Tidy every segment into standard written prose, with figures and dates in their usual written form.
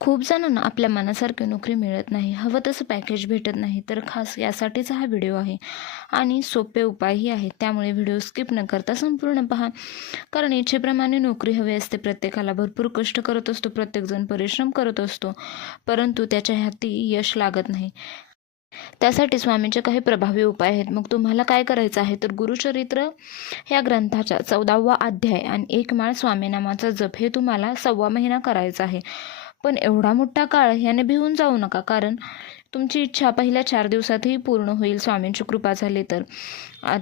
खूप जणांना आपल्या मनासारखी नोकरी मिळत नाही, हवं तसं पॅकेज भेटत नाही. तर खास यासाठीच हा व्हिडिओ आहे आणि सोपे उपायही आहेत. त्यामुळे व्हिडिओ स्किप न करता संपूर्ण पहा. कारण इच्छेप्रमाणे नोकरी हवी असते प्रत्येकाला. भरपूर कष्ट करत असतो, प्रत्येकजण परिश्रम करत असतो, परंतु त्याच्या हाती यश लागत नाही. त्यासाठी स्वामींचे काही प्रभावी उपाय आहेत. मग तुम्हाला काय करायचं आहे, तर गुरुचरित्र ह्या ग्रंथाचा 14वा अध्याय आणि 1 माळ स्वामी नामाचा जप हे तुम्हाला 1.25 महिना करायचा आहे. पण एवढा मोठा काळ याने भिवून जाऊ नका, कारण तुमची इच्छा पहिल्या 4 दिवसातही पूर्ण होईल स्वामींची कृपा झाली तर.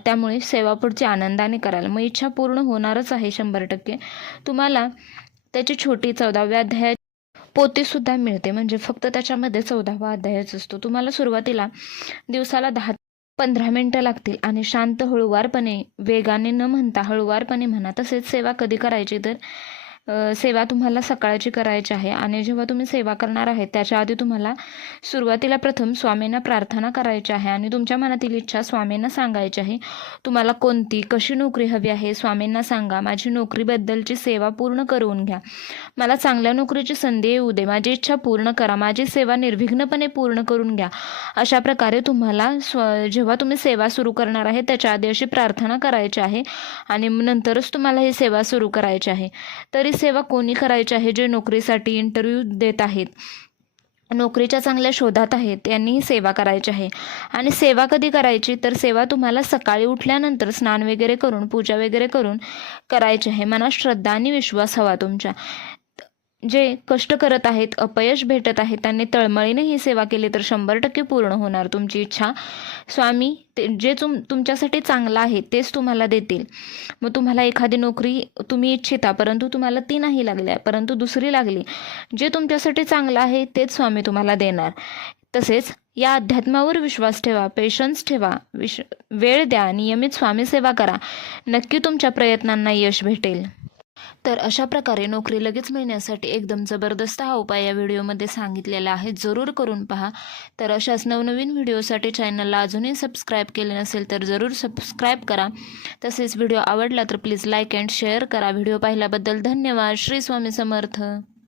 त्यामुळे सेवा पुढची आनंदाने कराल. मग इच्छा पूर्ण होणारच आहे 100%. तुम्हाला त्याची छोटी 14व्या अध्यायाची पोथीसुद्धा मिळते, म्हणजे फक्त त्याच्यामध्ये 14वा अध्यायच असतो. तुम्हाला सुरुवातीला दिवसाला 10-15 मिनटं लागतील आणि शांत हळूवारपणे, वेगाने न म्हणता हळूवारपणे म्हणा. तसेच सेवा कधी करायची, तर सेवा तुम्हाला सकाळची करायची आहे आणि जेव्हा तुम्ही सेवा करणार आहे त्याच्या आधी तुम्हाला सुरुवातीला प्रथम स्वामींना प्रार्थना करायची आहे आणि तुमच्या मनातील इच्छा स्वामींना सांगायची आहे. तुम्हाला कोणती कशी नोकरी हवी आहे स्वामींना सांगा. माझी नोकरीबद्दलची सेवा पूर्ण करून घ्या, मला चांगल्या नोकरीची संधी येऊ दे, माझी इच्छा पूर्ण करा, माझी सेवा निर्विघ्नपणे पूर्ण करून घ्या. अशा प्रकारे तुम्हाला जेव्हा तुम्ही सेवा सुरू करणार आहे त्याच्या आधी अशी प्रार्थना करायची आहे आणि नंतरच तुम्हाला ही सेवा सुरू करायची आहे. तरी सेवा कोणी करायची आहे, जे नोकरीसाठी इंटरव्ह्यू देत आहेत, नोकरीच्या चांगल्या शोधात आहेत, त्यांनी ही सेवा करायची आहे. आणि सेवा कधी करायची, तर सेवा तुम्हाला सकाळी उठल्यानंतर स्नान वगैरे करून, पूजा वगैरे करून करायची आहे. मनात श्रद्धा आणि विश्वास हवा तुमच्या. जे कष्ट करत आहेत, अपयश भेटत आहे, त्यांनी तळमळीने ही सेवा केली तर 100% पूर्ण होणार तुमची इच्छा. स्वामी जे तुमच्यासाठी चांगलं आहे तेच तुम्हाला देतील. मग तुम्हाला एखादी नोकरी तुम्ही इच्छिता, परंतु तुम्हाला ती नाही लागल्या, परंतु दुसरी लागली, जे तुमच्यासाठी चांगलं आहे तेच स्वामी तुम्हाला देणार. तसेच या अध्यात्मावर विश्वास ठेवा, पेशन्स ठेवा, वेळ द्या, नियमित स्वामी सेवा करा. नक्की तुमच्या प्रयत्नांना यश भेटेल. तर अशा प्रकारे नोकरी लगेच मिळण्यासाठी एकदम जबरदस्त हा उपाय या व्हिडिओमध्ये सांगितलेला आहे. जरूर करून पहा. तर अशाच नवनवीन व्हिडिओसाठी चॅनलला अजूनही सबस्क्राईब केले नसेल तर जरूर सबस्क्राईब करा. तसेच व्हिडिओ आवडला तर प्लीज लाईक अँड शेअर करा. व्हिडिओ पाहिल्याबद्दल धन्यवाद. श्री स्वामी समर्थ.